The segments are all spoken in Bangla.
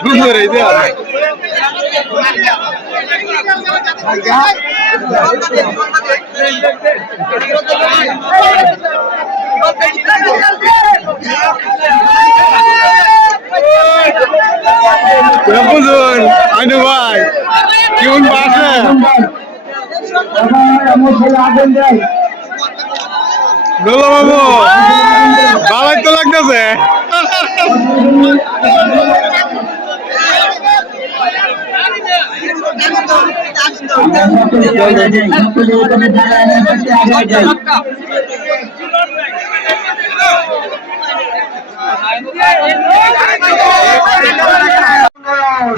সুন্দর এই যে বুঝুন আনু ভাই কেমন বাসে দোলা বাবু ভালোই তো লাগতেছে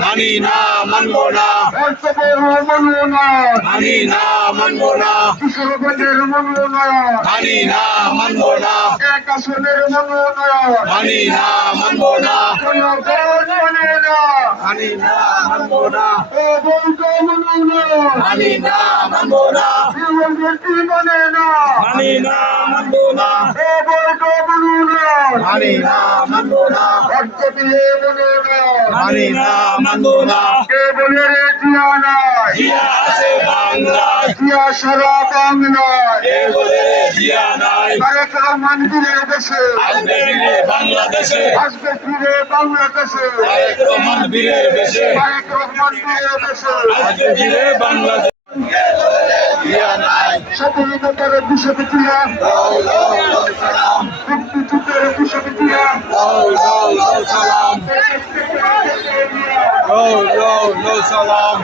মানি না মানবো না মানি না মানবো না কিশোরগঞ্জের মনোনয়ন মানি না মানবো না কাশনের মনোনয়ন মানি না মানবো না মানি না মানবো না মানি না মানবো না মানি না মানবো না মানি না মানবো না মানি না মানবো না কে বলে রে জিয়া নাই জিয়া আছে বাংলায় জিয়া সারা বাংলায় কে বলে রে জিয়া নাই তারেক রহমান ফিরে দেশে আসবে ফিরে বাংলাদেশে আসবে ফিরে বাংলাদেশে তারেক রহমান ফিরে দেশে তারেক রহমান ফিরে দেশে আসবে ফিরে বাংলাদেশে স্বাধীনতার বিশ্ববিদ্যা সালাম মুক্তিযুদ্ধের বিশ্ববিদ্যা সালাম সালাম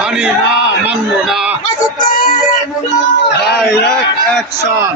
মানি না মানবো না ডাইরেক্ট অ্যাকশন